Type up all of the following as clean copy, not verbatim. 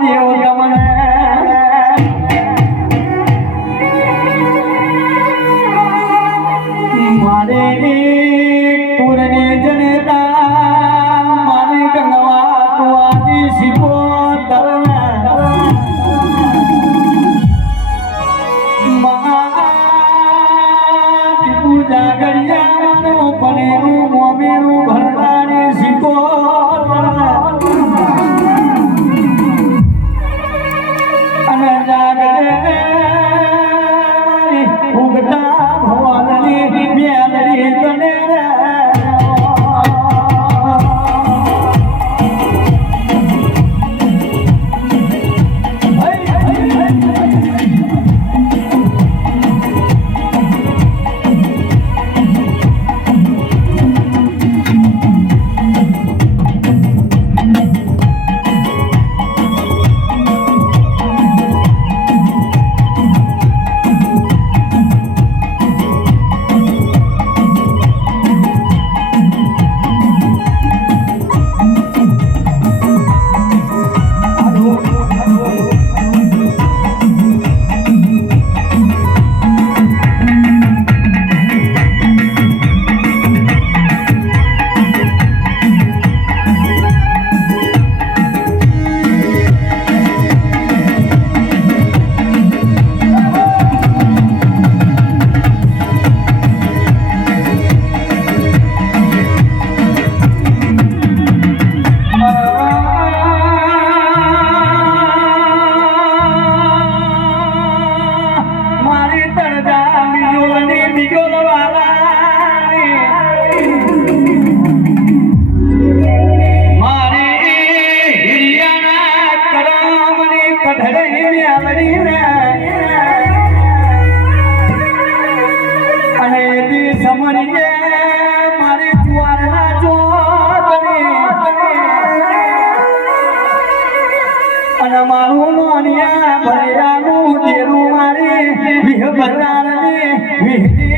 દેવ અને મારું નોનિયા ભરિયાનું તેરું મારી વિહ ભરારની વિહતી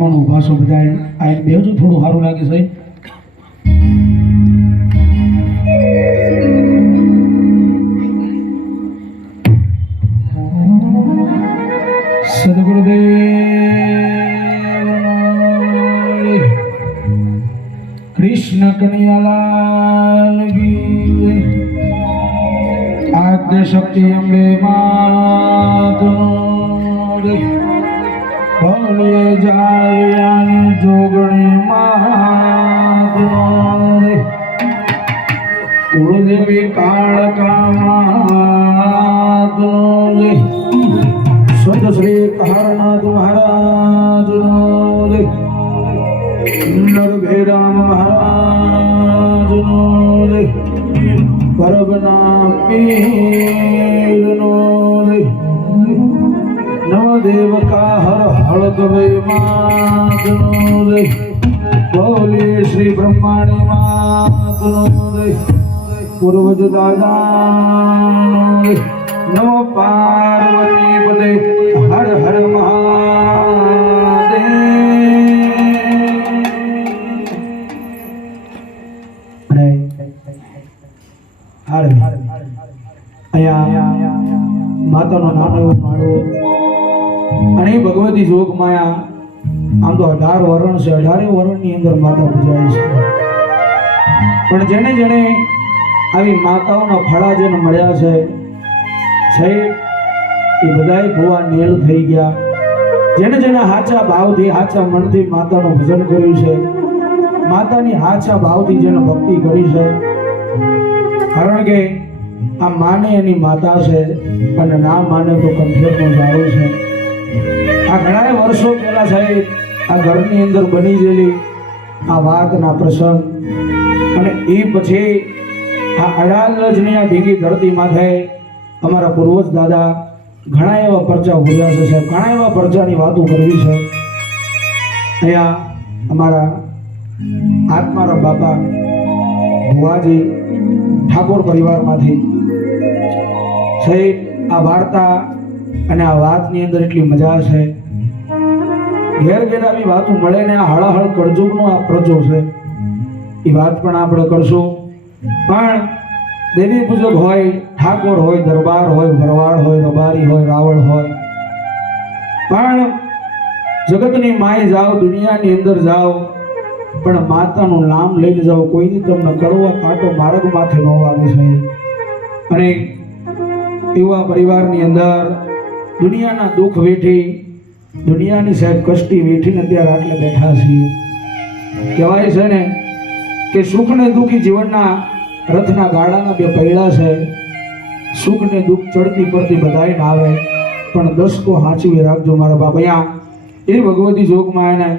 આગળ ઊભા છો બધા આ બેહજો થોડું સારું લાગે છે સદગુરુદેવ કૃષ્ણ કનૈયાલાલ કી આદ્ય શક્તિ અંબે માતનો બોલે જાલિયાની જોગણી માતનો કુળદેવી કાળકા માતનો સંત શ્રી કહારનાથ મહારાજનો નરભેરામ મહારાજનો પરબના પીરનો નવદેવ કા હર હળદવે માતનો બોલે શ્રી બ્રહ્માણી માતનો પૂર્વજ દાદાનો નમો પાર્વતી પદે હર હર મહાદેવ અહીંયા માતાનો નાનો એવો માળો અને ભગવતી જોગ માયા આમ તો 18 વરણ છે 18 વરણની અંદર માતા પૂજાય છે પણ જેને જેને આવી માતાઓના ફળા જેને મળ્યા છે સાહેબ એ બધાય ભુવા નેલ થઈ ગયા જેને જેને હાચા ભાવથી હાચા મનથી માતાનું ભજન કર્યું છે માતાની હાચા ભાવથી જેને ભક્તિ કરી છે કારણ કે આ માને એની માતા છે અને ના માને તો કંઠેરનો ઝાડો છે આ ઘણા વર્ષો પહેલા સાહેબ આ ઘરની અંદર બની ગયેલી આ વાતના પ્રસંગ અને એ પછી આ અડાલજની આ ભીગી ધરતી માથે અમારા પૂર્વજ દાદા ઘણા એવા પરચા બોલ્યા છે સાહેબ ઘણા એવા પરચાની વાતો કરવી છે અહીંયા અમારા આત્મારામ બાપા ભુવાજી ઠાકોર પરિવારમાંથી સાહેબ આ વાર્તા અને આ વાતની અંદર એટલી મજા છે ઘેર ઘેર આવી વાતો મળે ને આ હળાહળ કળજુગનો આ પ્રજો છે એ વાત પણ આપણે કરશું પણ દેવી પૂજક હોય ઠાકોર હોય દરબાર હોય ભરવાડ હોય રબારી હોય રાવળ હોય પણ જગતની માય જાઓ દુનિયાની અંદર જાઓ પણ માતાનું નામ લઈને જાઓ કોઈની તમને કડવા કાંટો માર્ગ માથે ન વાગે છે અને એવા પરિવારની અંદર દુનિયાના દુઃખ વેઠી દુનિયાની સાહેબ કષ્ટી વેઠીને અત્યારે આટલે બેઠા છીએ કહેવાય છે ને કે સુખ ને દુઃખી જીવનના રથના ગાડાના બે પૈડા છે સુખ ને દુઃખ ચડતી પડતી બધાય ના આવે પણ દસકો હાંચવી રાખજો મારા બાપ અહીંયા એ ભગવતી જોગમાં એને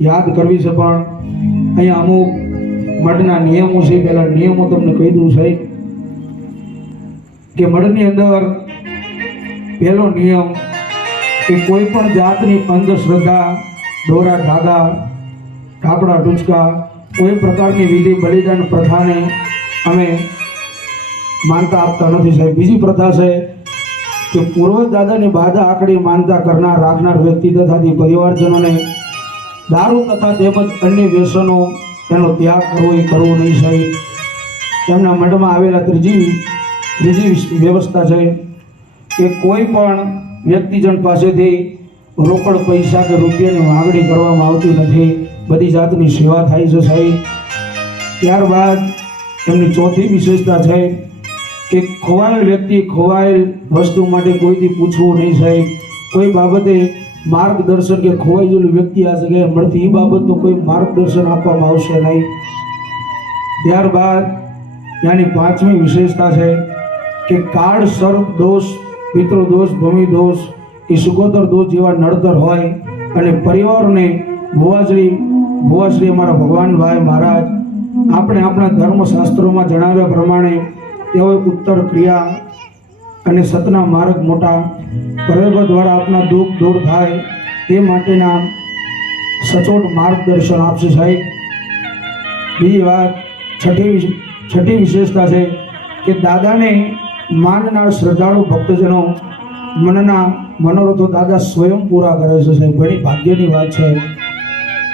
યાદ કરવી છે પણ અહીંયા અમુક મઢના નિયમો છે પહેલા નિયમો તમને કહી દઉં છે કે મઢની અંદર પહેલો નિયમ કે કોઈ પણ જાતની અંધશ્રદ્ધા દોરા ધાગા કાપડા ટૂચકા કોઈ પ્રકારની વિધિ બલિદાન પ્રથાને અમે માનતા આપતા નથી સાહેબ બીજી પ્રથા છે કે પૂર્વજ દાદાની બાધા આકડી માનતા કરનાર રાખનાર વ્યક્તિ તથા પરિવારજનોને દારૂ તથા તેમજ અન્ય વ્યસનો એનો ત્યાગ કરવો એ કરવો નહીં સાહેબ એમના મઢમાં આવેલા ત્રીજી વ્યવસ્થા છે કે કોઈ પણ વ્યક્તિજન પાસેથી રોકડ પૈસા કે રૂપિયાની માગણી કરવામાં આવતી નથી બધી જાતની સેવા થાય છે સાહેબ ત્યારબાદ એમની ચોથી વિશેષતા છે કે ખોવાયેલ વ્યક્તિ ખોવાયેલ વસ્તુ માટે કોઈથી પૂછવું નહીં સાહેબ કોઈ બાબતે માર્ગદર્શન કે ખોવાઈ ગયેલું વ્યક્તિ આ જગ્યાએ મળતી એ બાબતનું કોઈ માર્ગદર્શન આપવામાં આવશે નહીં ત્યારબાદ ત્યાંની પાંચમી વિશેષતા છે કે કાળ સર્પ દોષ પિતૃ દોષ ભૂમિ દોષ કે સુગોતર દોષ જેવા નડતર હોય અને પરિવારને ભુવાશ્રી અમારા ભગવાનભાઈ મહારાજ આપણે આપણા ધર્મશાસ્ત્રોમાં જણાવ્યા પ્રમાણે તેઓ ઉત્તર ક્રિયા અને સતના માર્ગ મોટા પ્રયોગો દ્વારા આપણા દુઃખ દૂર થાય તે માટેના સચોટ માર્ગદર્શન આપશે સાહેબ બીજી વાત છઠ્ઠી વિશેષતા છે કે દાદાને માનનાર શ્રદ્ધાળુ ભક્તજનો મનના મનોરથો દાદા સ્વયં પૂરા કરે છે સાહેબ. ઘણી ભાગ્યની વાત છે.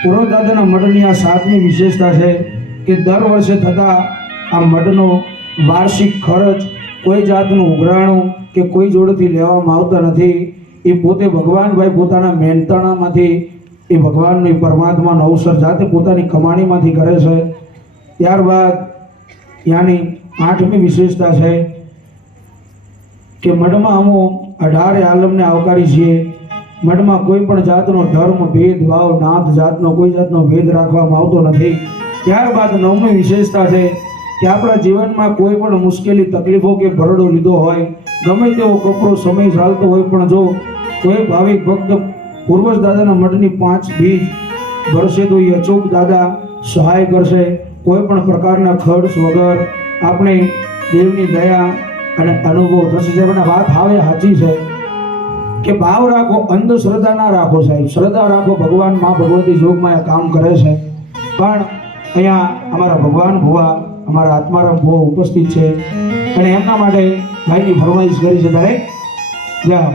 પૂર્વ દાદાના મઠની આ 7મી વિશેષતા છે કે દર વર્ષે થતા આ મઠનો વાર્ષિક ખર્ચ કોઈ જાતનું ઉઘરાણું કે કોઈ જોડેથી લેવામાં આવતા નથી. એ પોતે ભગવાનભાઈ પોતાના મહેનતાણામાંથી એ ભગવાનની પરમાત્માનો અવસર જાતે પોતાની કમાણીમાંથી કરે છે. ત્યારબાદ ત્યાંની 8મી વિશેષતા છે કે મઠમાં અમો 18 આલમને આવકારી છીએ. મઠમાં કોઈ પણ જાતનો ધર્મ ભેદભાવ નાત જાતનો કોઈ જાતનો ભેદ રાખવામાં આવતો નથી. ત્યારબાદ 9મી વિશેષતા છે કે આપણા જીવનમાં કોઈ પણ મુશ્કેલી તકલીફો કે ભરડો લીધો હોય, ગમે તેવો કપરો સમય ચાલતો હોય, પણ જો કોઈ ભાવિક ભક્ત પૂર્વજ દાદાના મઠની 5 બીજ ભરશે તો એ અચૂક દાદા સહાય કરશે. કોઈ પણ પ્રકારના ખર્ચ વગર આપણે દેવની દયા અને અનુભવ થશે. સાહેબ વાત હવે સાચી છે કે ભાવ રાખો, અંધશ્રદ્ધા ના રાખો સાહેબ. શ્રદ્ધા રાખો, ભગવાન માં ભગવતી જોગમાં એ કામ કરે છે. પણ અહીંયા અમારા ભગવાન ભુવા, અમારા આત્મારામ ભુવા ઉપસ્થિત છે અને એમના માટે ભાઈની ફરમાઈશ કરી છે. તારે જા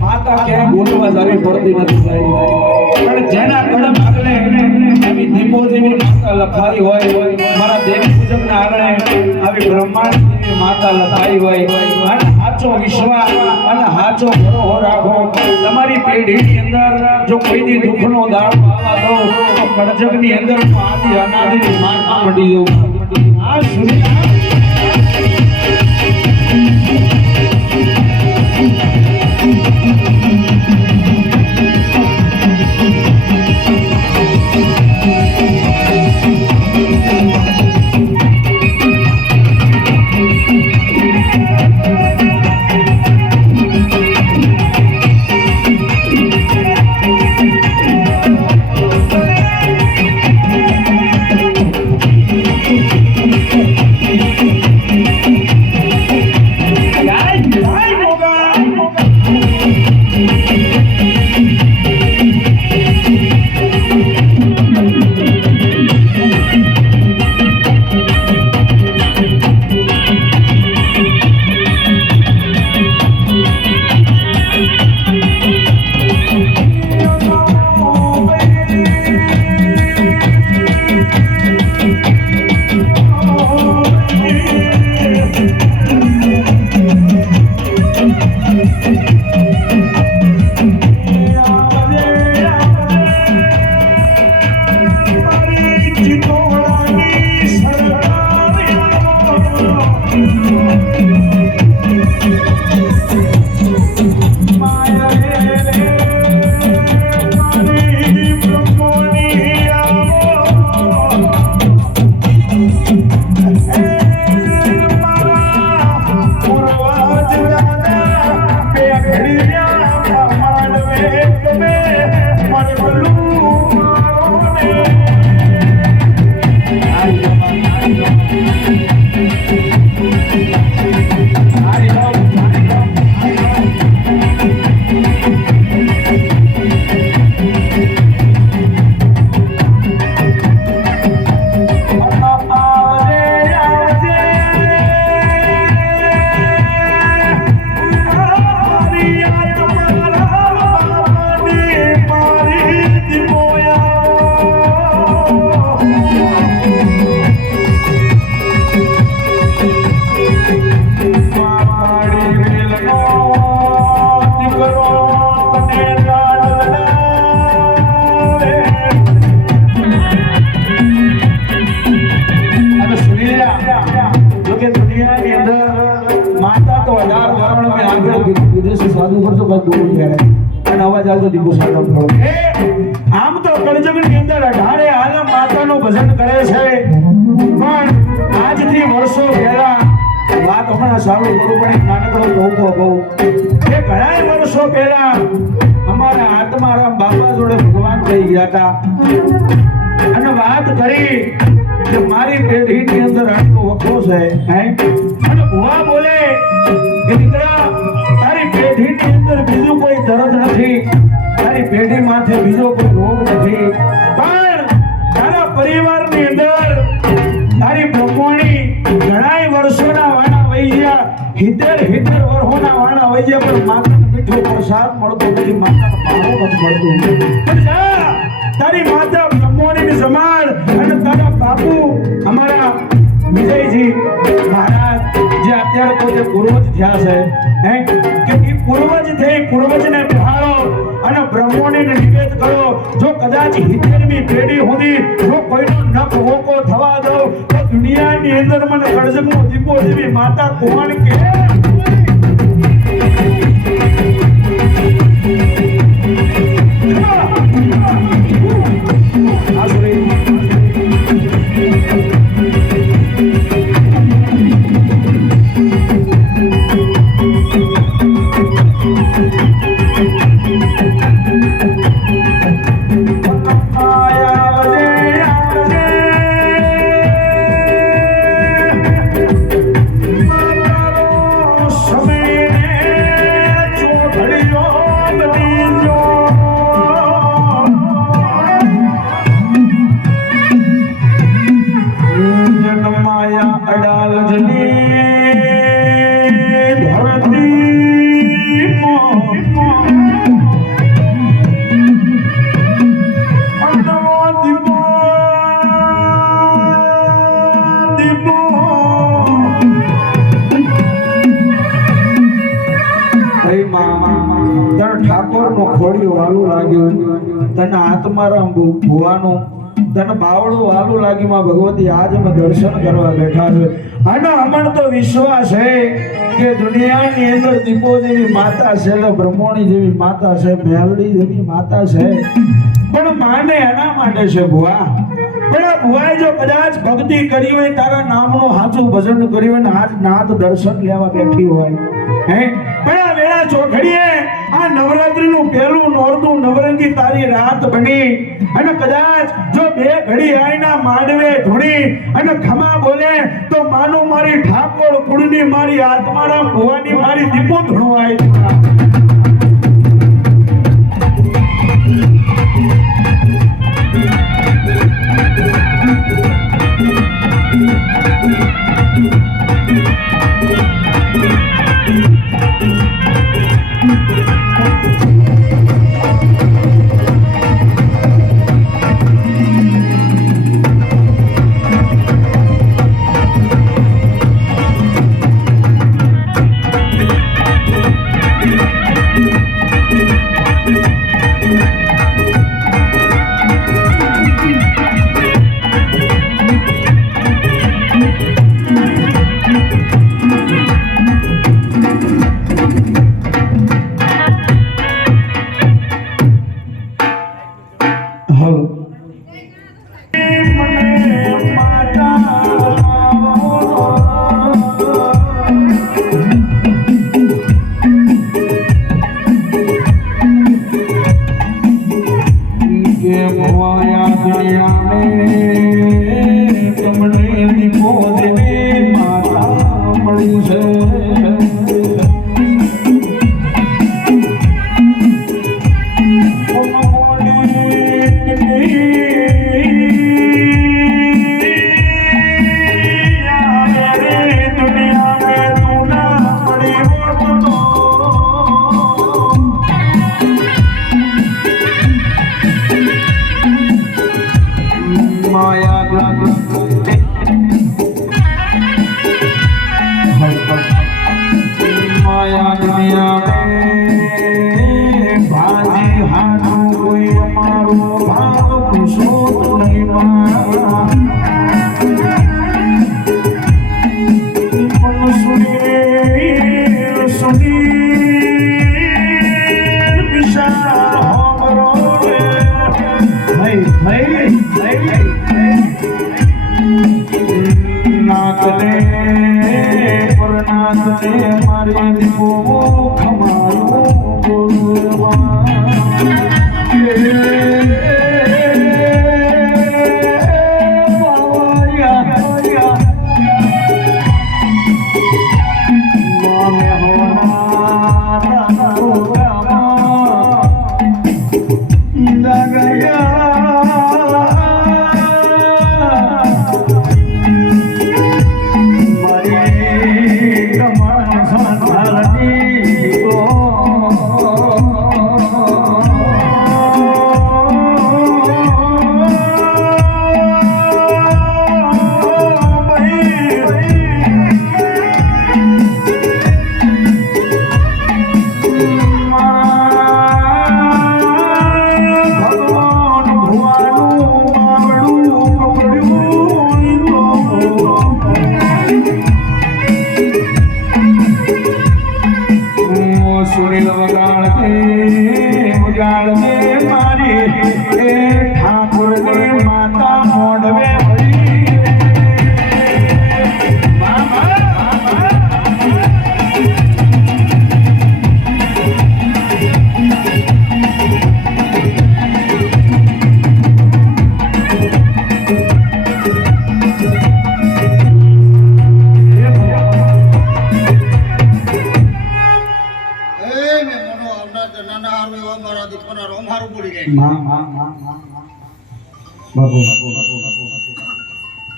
માતા ક્યાંય બોલવા જવી પડતી નથી પણ જેના કડમ આગળ આવી દીપો જેવી માતા લખાઈ હોય મારા દેવ પૂજક ના આગળ આવી બ્રહ્માંડ મારી માતા લખાઈ હોય અને સાચો વિશ્વાસ અને સાચો ભરોસો રાખો તમારી પેઢીની અંદર જો કોઈ દી દુઃખનો દાળ પાવા દો તો કળજગની અંદર આદિ અનાદિની માતા મળી જવું આ સુનિયા આમ તો કળજગની અંદર 18 આલમ માતાનું ભજન કરે છે પણ આજથી વર્ષો પહેલા વાત હમણાં સારું કરું પણ એક નાનકડો ટોકો કહું કે ઘણા વર્ષો પહેલા અમારા આત્મારામ બાપા જોડે ભગવાન કહી ગયા હતા અને વાત કરી કે મારી પેઢીની અંદર આટલો વખો છે અને ભુવા બોલે કે દીકરા તારી પેઢીની અંદર બીજું કોઈ દર્દ નથી તારી પેઢી માથે બીજો કોઈ રોગ નથી પણ તારા પરિવારની અંદર તારી બ્રહ્મણી ઘણાય વર્ષોના વાણા વહી ગયા 70 વર્ષોના વાણા વહી ગયા પણ માતાને મીઠો પ્રસાદ મળતો નથી માતાને ભાવો નથી મળતું પણ તારી માતા બ્રહ્મણીની સમાન અને તારા બાપુ અમારા વિજયજી મહારાજ જે અત્યારે પોતે પૂર્વજ થયા છે કે એ પૂર્વજ થઈ પૂર્વજને બહારો અને બ્રહ્મણીને નિવેદ કરો જો કદાચ 70મી પેઢી સુધી જો કોઈનો નખ ઓકો થવા દો તો દુનિયાની અંદર મને કળજગનો દીપો જેવી માતા કોણ કે તને ઠાકોરનું ખોડિયું વાલું લાગ્યું, તને આત્મારામ ભુવાનું, તને બાવળું વાલું લાગ્યું. માં ભગવતી આજ અમે દર્શન કરવા બેઠા છે. આનો અમણ તો વિશ્વાસ છે કે દુનિયાની અંદર દીપો જેવી માતા છે, બ્રહ્મોણી જેવી માતા છે, મેલડી જેવી માતા છે, પણ માને એના માટે છે ભુવા. પણ આ ભુવાએ જો કદાચ ભક્તિ કરી હોય, તારા નામનું સાચું ભજન કર્યું હોય ને આજ નાથ દર્શન લેવા બેઠી હોય હે, પણ આ વેળા ચોઘડીએ આ નવરાત્રીનું પહેલું નોરતું નવરંગી તારી રાત બની અને કદાચ જો બે ઘડી આઈના માંડવે ધૂણી અને ખમા બોલે તો માનું મારી ઠાકોર કુળની મારી આત્મારામ ભુવાની મારી દીપો ધૂણવાય.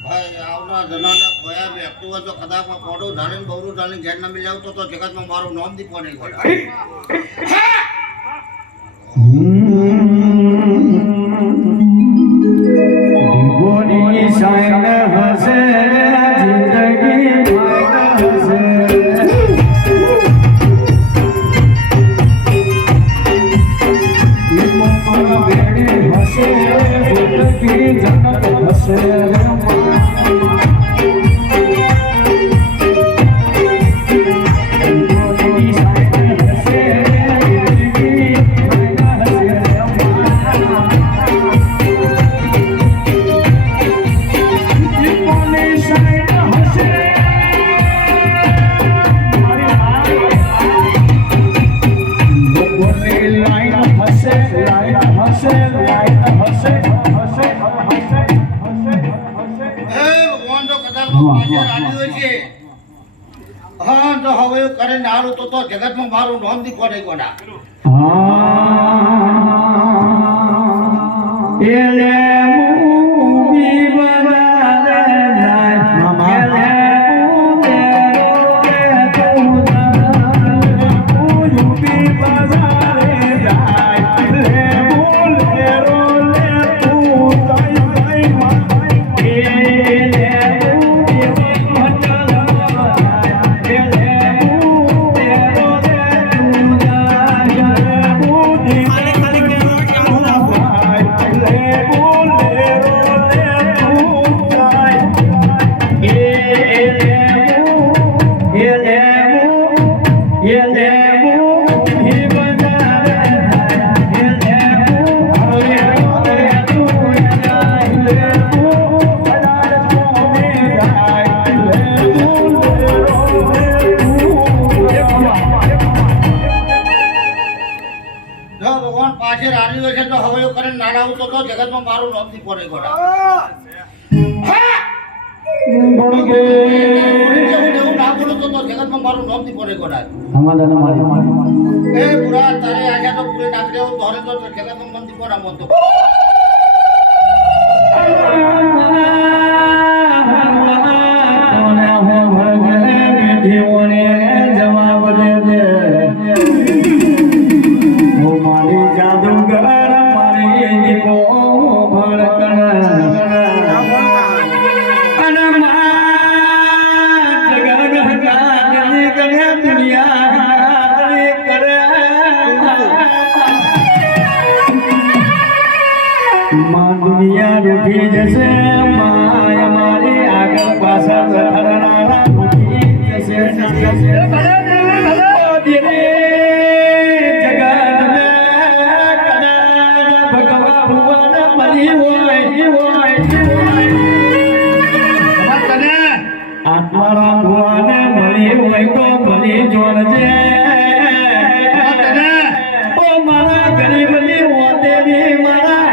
ભાઈ આવના જનાના ખોયા બેઠું હોય તો કદાચ પોડું ધારીને બહુરું ધારીને ઘેર ના મિલાવ તો જગતમાં મારું નામ દીપો નહીં પડે. દીપોની શાન હશે જિંદગી હશે હસે રે હા તો હવે એવું કરે ને હારું તો જગતમાં મારું નામ થી પડે ગોડા એલે મુબી બરારે મામા એલે મુબી બરારે લે બોલે રોલે તું તાઈ તાઈ ભગવાન પાછળ આવ્યો છે તો હવે એવું કરે નાના તો જગતમાં મારું નામ થી પડે ગોડા એવું ના બોલું તો જગતમાં મારું નામ થી પડે ગોડા એ પૂરા તારે આજા તો પૂરે નાખી દેવું ધોરે તો જગતમાં મન થી પડે મન તો દુનિયા રૂઠી જશે માયા મારી આગળ પાછળ રખડનારા રૂઠી જશે આત્મારામ ભુવાને મળી હોય તો મળી જોડજે ઓ મારા ગરીબની ઓતેની મારા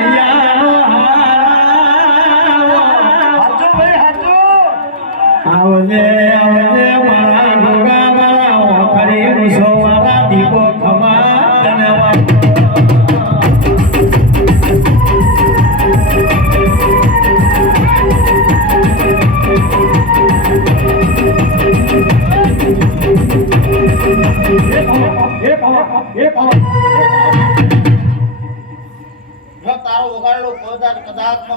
આવજે આવજે મારા ગોગા મારા ઓખરી રૂસો મારા દીપો ખમા ધન્યવાદ તારો વગાડેલો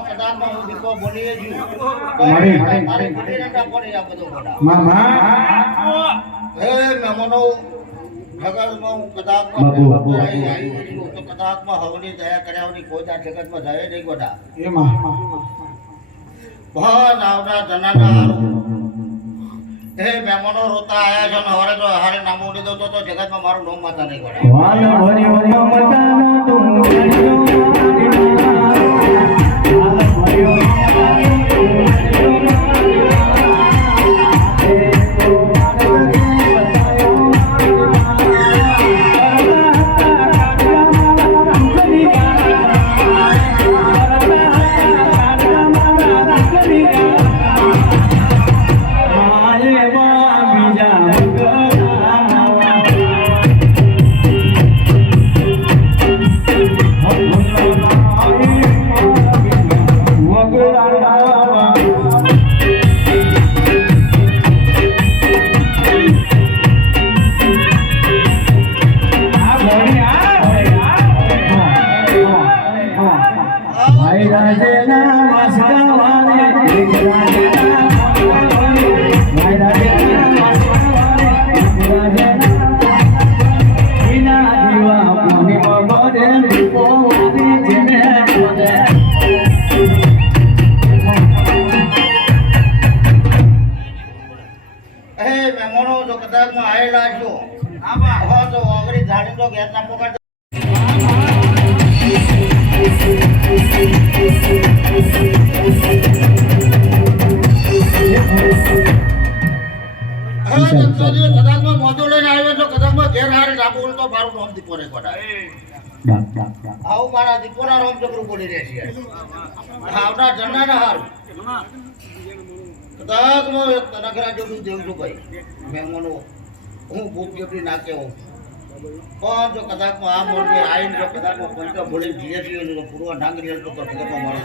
કદાચમાં હું દીકો બોલીએ છું તારે કુટી નતા પડે આ બધો ગોડા હે મહેમાનો જગતમાં હું કદાચમાં તો કદાચમાં હવની દયા કર્યાની કોઈ આ જગતમાં જાય નહીં ગોડા ભન આવના જનાના હે મહેમાનો રોતા આયા છે ને હરે તો હારે નામ ઉડી દો તો જગતમાં મારું નામ માતા નહીં ગોડા હવે દત્તાજી કદાચમાં મોજો લઈને આવ્યો તો કદાચમાં ઘેર હારે રાબુ તો મારું નામ દીપો રે કોડા આવું મારા દીપોના રોમ જબરું બોલી રહે છે આવના જન્નાના હાર કદાચમાં તનગરા જોડું દેવ છું ભાઈ મહેમાનો હું ભૂખ જેટલી નાખે હું પણ જો કદાચમાં આ મોરબી આવીને જો કદાચમાં પંચા બોલી જીએ છીએ તો પૂર્વ ડાંગરી હલતો તો જગતમાં મળે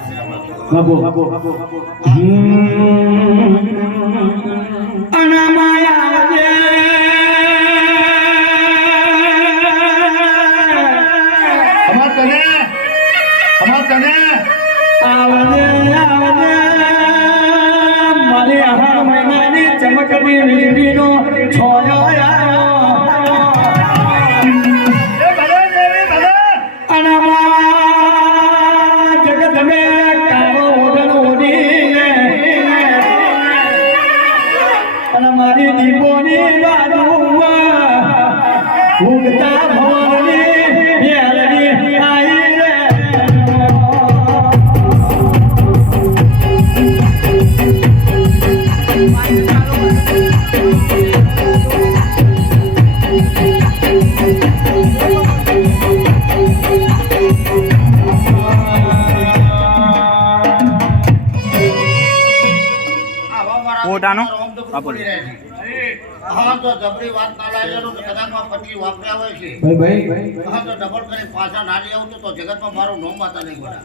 હા તો જબરી વાત ના લાગેલું તો કદાચમાં પટલી વાપર્યા હોય છે ભાઈ હા તો ડબલ કરી પાછા નાની આવું તો જગતમાં મારું નોમ માતા નહીં ગોડા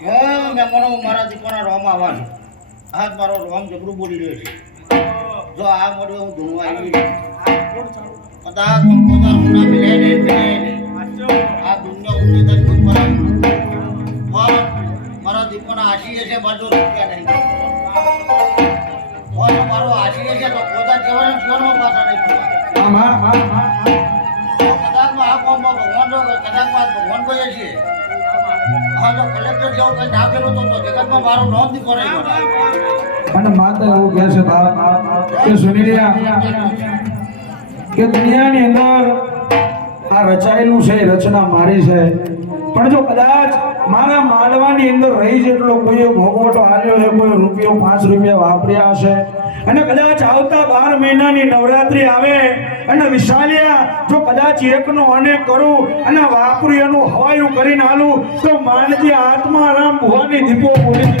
હે મેં મને મારા દીપોના રોમ આવવાનું આજ મારો રોમ જબરું બોલી રહ્યો છે જો આ મળ્યો હું ધૂણવા આવી કદાચ પોતાનું ના મિલે આ દુનિયા ઉઠી તક મારા દીપોના આશીએ છે બાજુ રૂપિયા નહીં મારો આશીએ છે તો પોતા જીવન જીવનમાં પાછા નહીં કદાચમાં આ કોમમાં ભગવાન કદાચમાં ભગવાન બોલે છે હા તો કલેક્ટર જેવું કઈ નાખેલું તો જગતમાં મારું નામ દીપો નહીં અને માતા એવું કહે છે કે સુની રહ્યા કે દુનિયાની અંદર આ રચાયેલું છે રચના મારી છે પણ જો કદાચ મારા માનવાની અંદર રહી જેટલો કોઈ ભોગવટો આવ્યો છે કોઈ રૂપિયો 5 રૂપિયા વાપર્યા હશે અને કદાચ આવતા 12 મહિનાની નવરાત્રી આવે અને વિશાલિયા જો કદાચ એકનો અનેક કરું અને વાપરી એનું હવાયું કરીને આલું તો માનજી આત્મારામ ભુવાની દીપો બોલી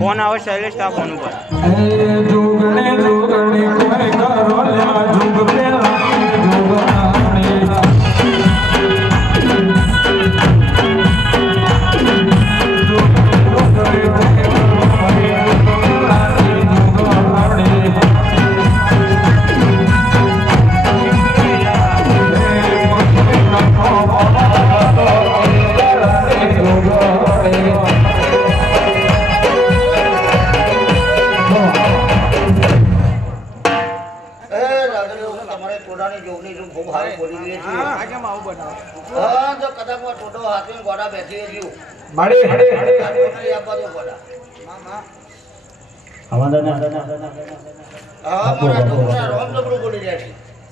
ફોન આવે શૈલેષ તા ફોન ઉપર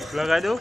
લગાઈ દો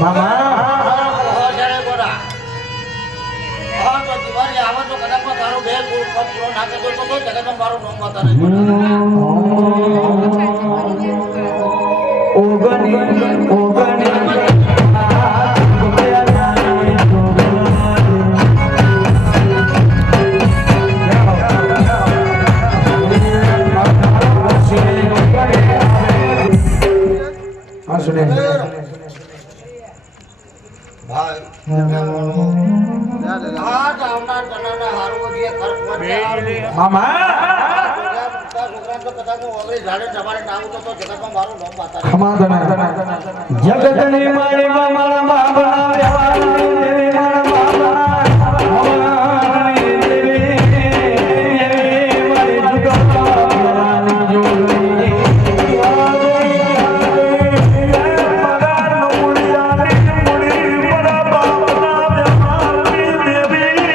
મામા જ્યારે બોલા હા તો દિવાળી આવે તો કદાચ તારો બે પૂરો નાખે તો જગતમાં મારું નામ માતા નહીં જગતની મારી મારા બાબા દેવાની મારા બાબા દેવી મારી જગતની જોડી મગર મુડિયાની મુડી મારા બાબા દેવાની દેવી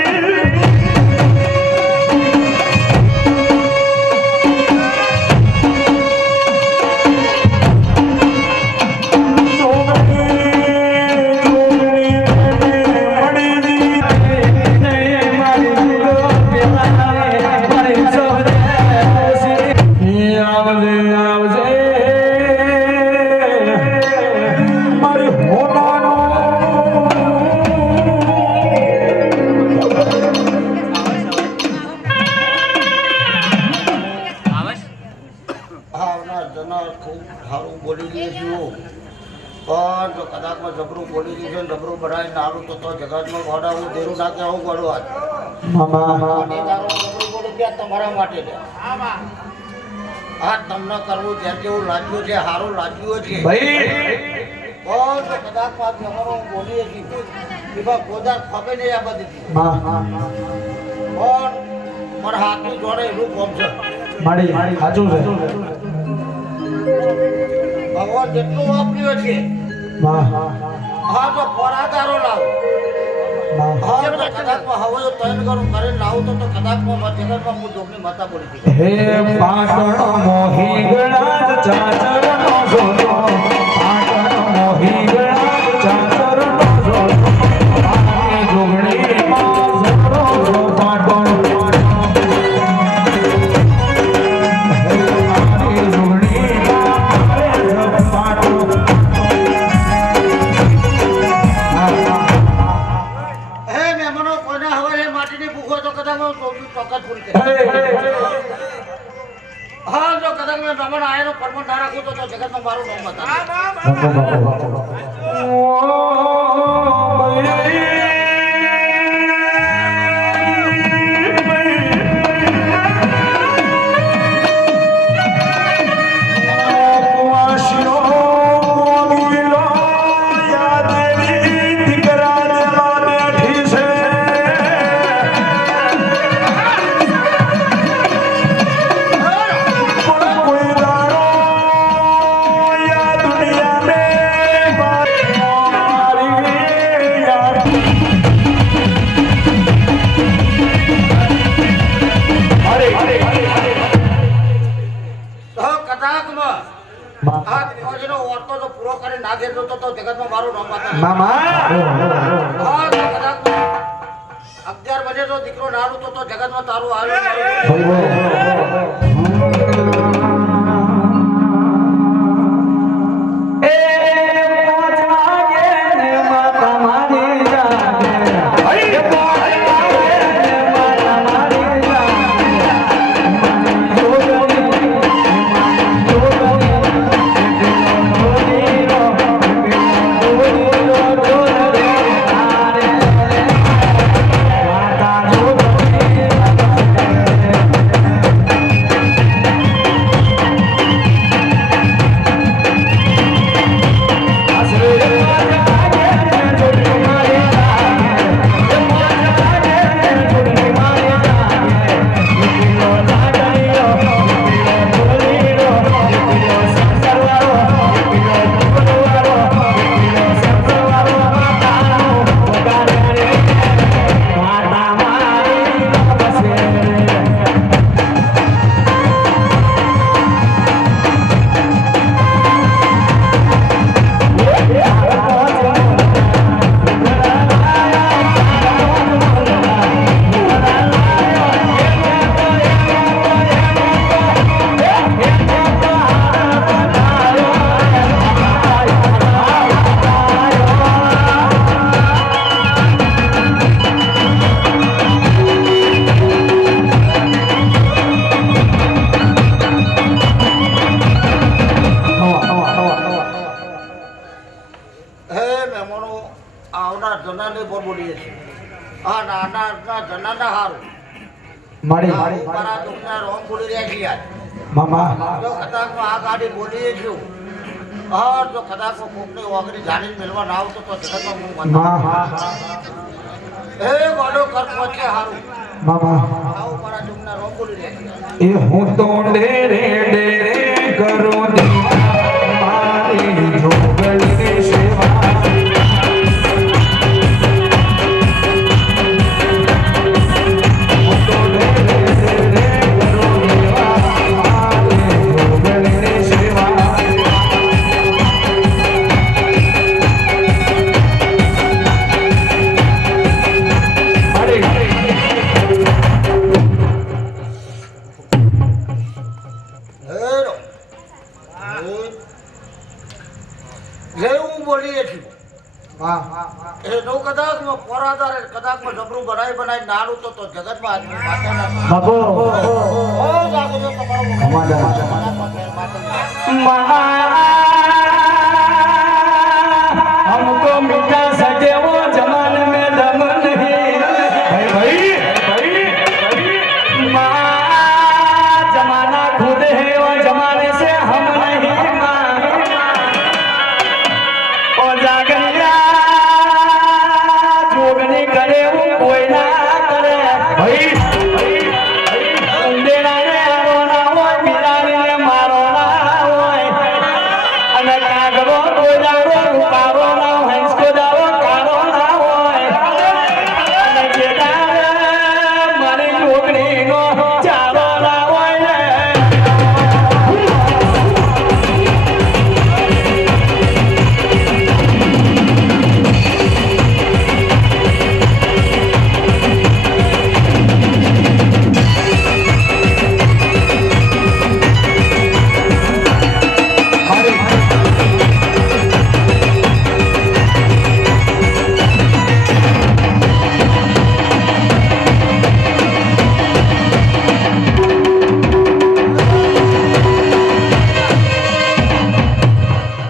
જબરું બોલી દીધું ને જબરું બનાવી નારું તો જગતમાં ગોડા હું દેરું નાખે આવું ગોડવા જબરું બોલું ત્યાં તમારા માટે છે આ તમને કરવું જેમ જેવું લાગ્યું છે સારું લાગ્યું છે કદાચ વાત તમારો હું બોલીએ છીએ કોદાર ખપે નહીં આ બધી પણ મારા હાથની જોડે એનું કોમ છે સાચું છે ભગવાન જેટલું વાપર્યો છે હા તો ફોરાદારો લાવો હા તો કદાચમાં હવે જો તૈન કરું કરીને લાવું તો કદાચમાં જગતમાં હું જોગની માતા બોલી હતી હે પાટણ મોહી ગણાજ ચાચરનો જોતો પાટણ મોહી ગણાજ ચાચરનો જોતો આની જોગણી માં જોતો જો પાટણ આની જોગણી માં પાટણ હા જો કદાચ મેં રમણ આયનો પરમણ ના રાખું તો જગતમાં મારું નામ બતા જગતમાં મારું નામ બતા મામા 11 બજે તો દીકરો નાનું તો જગતમાં તારું આવ્યું મહેમાનો આવનાર જનાને પર બોલીએ છીએ આ નાના જનાના હારું મારી મારા દુઃખના રોમ બોલી રહ્યા છીએ યાર મામા જો કદાચમાં આ ગાડી બોલીએ છું હા જો કદાચમાં કોકની ઓગળી જાણી મેળવા ના આવતો તો જગતમાં હું એ ગોડો કર પહોંચે હારું મામા આવું મારા દુઃખના રોમ બોલી રહ્યા છીએ એ હું તો ડેરે કરું દીવા મારી જોગણીની સેવા હું તો ડેરે કરું દીવા મારી જોગણીની સેવા જેવું બોલીએ છીએ એ નો કદાચમાં પોરાદાર કદાચમાં જબરું બનાવી નાનું તો જગતમાં બાપો ઓ જાગો જો તમારો हमको मीठा सजे वो जमान में दम नहीं भाई माँ जमाना खुद है और जमाने से हम नहीं माँ और जागरिया जोगनी करे वो कोई ना करे भाई देना ने रोना હોય મિલાવીને મારો ના હોય અને કાગડો બોલાવો રૂપારો ના હંસકો દાવો કારો ના હોય અને જેદાર મારી જોગણીનો ચારો ના હોય ને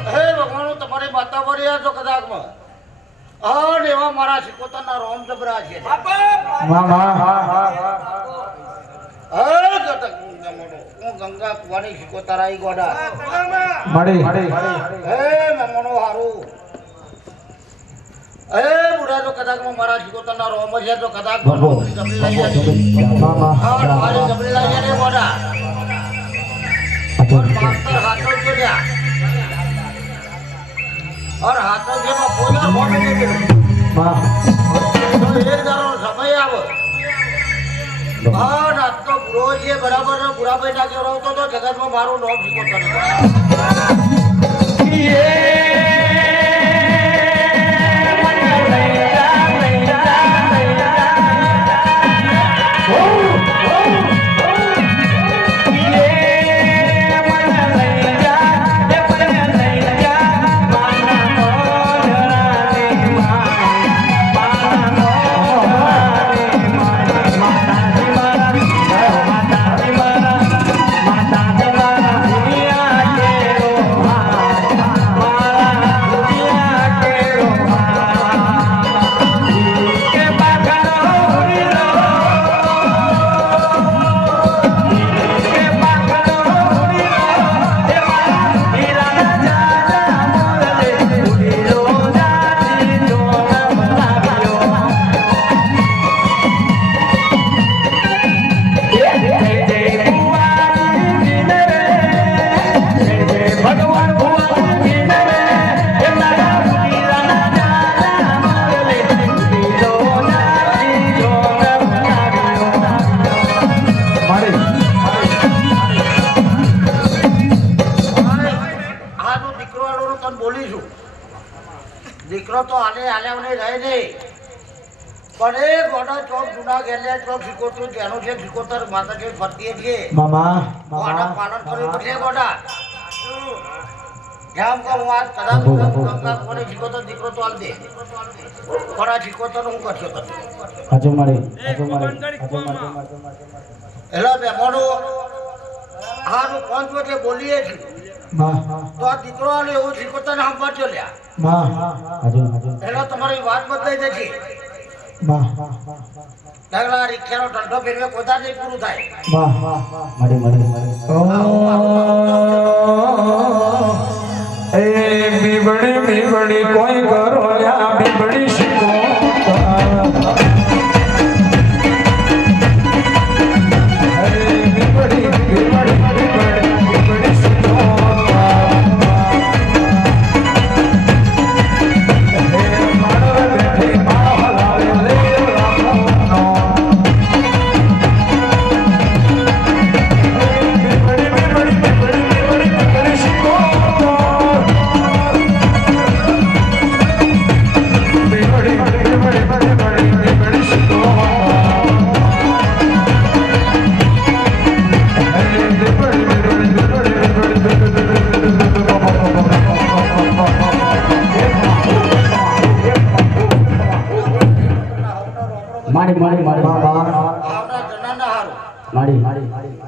હે ભગવાન તમારી માતા વરિયા છો કદાચમાં અને એવા મારા શિકોતરના રોમ જબરા છે મામા હે જતક હું ગંગા કુવાની શિકોતર આઈ ગોડા માડી હે મમણો હારું હે બુડા તો કદાચમાં મારા શિકોતરના રોમ છે તો કદાચમાં નોકરી જબરી લઈ જાય મામા હા મારી જબરી લઈ જાય ગોડા और मास्टर हाथों से क्या और हाथों से में पूजा होने के માં तो एक दारो समय आवे हाँ ना तो बुरो છે બરાબર બુરા ભાઈ ના કેવો તો જગત માં મારું નામ શીખવતો નથી દીકરો તો આને આલ્યાવને રહે નહીં પણ એ ગોડા ચોક જૂના ગેલિયા ચોક શીખોતરું તેનું છે શીખોતર માતા કે ફરતીએ છીએ મામા ગોડા પાલન કરવું પડશે ગોડા જેમ કહું વાત કદાચ ગંગા કોને શીખોતર દીકરો તો આલ દે પણ આ શીખોતર હું કરશો તમે હાજો મારી એટલે મહેમાનો હારું 5 વાગે બોલીએ છીએ માં તો આ દીકરો આલે એવું શીખવતા ને સંભાળજો લ્યા માં પેલા તમારી વાત બદલાઈ જશે માં ઢગલા રિક્ષાનો ઢંઢો ફેરવે કોદાર નહીં પૂરું થાય એ બીબડી બીબડી કોઈ કરો લ્યા બીબડી શીખો આવના જનાના હારું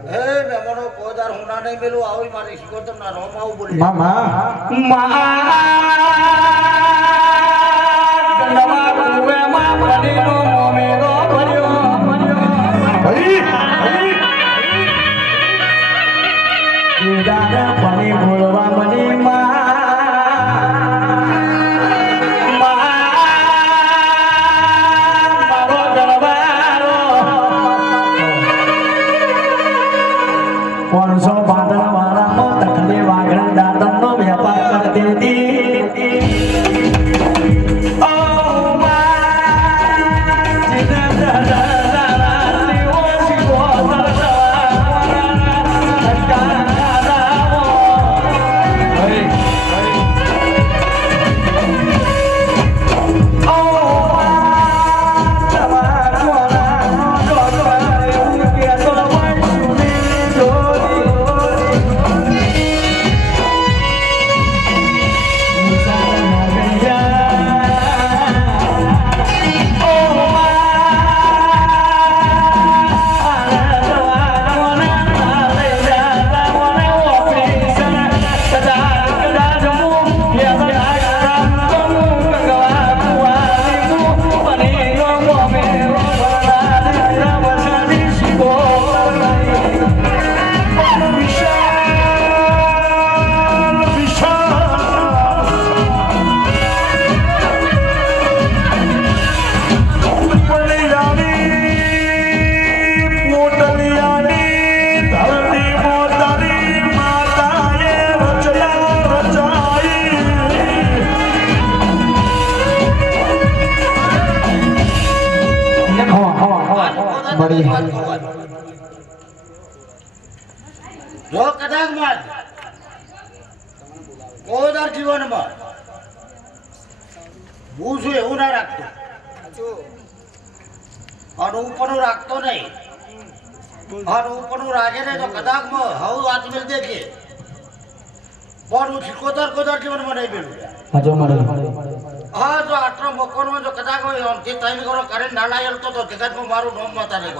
હે મેમણો કોદાર હુના નહીં મેલું આવી મારી શીખવતર ના રોમ આવું બોલી જો કદાચ માં કોદાર જીવનમાં હું છું એવું ના રાખતો અને ઉપરનું રાખતો નહીં અને ઉપરનું રાખે ને તો કદાચ માં હવ વાત મેળ દેખે પણ હું કોદાર જીવનમાં નહીં મેળવું હા જો આટલો મકોનમાં જો કદાચ હોય ત્રણ કરો કરીને ના લાયેલ તો જગતમાં મારું નામ માતા નહીં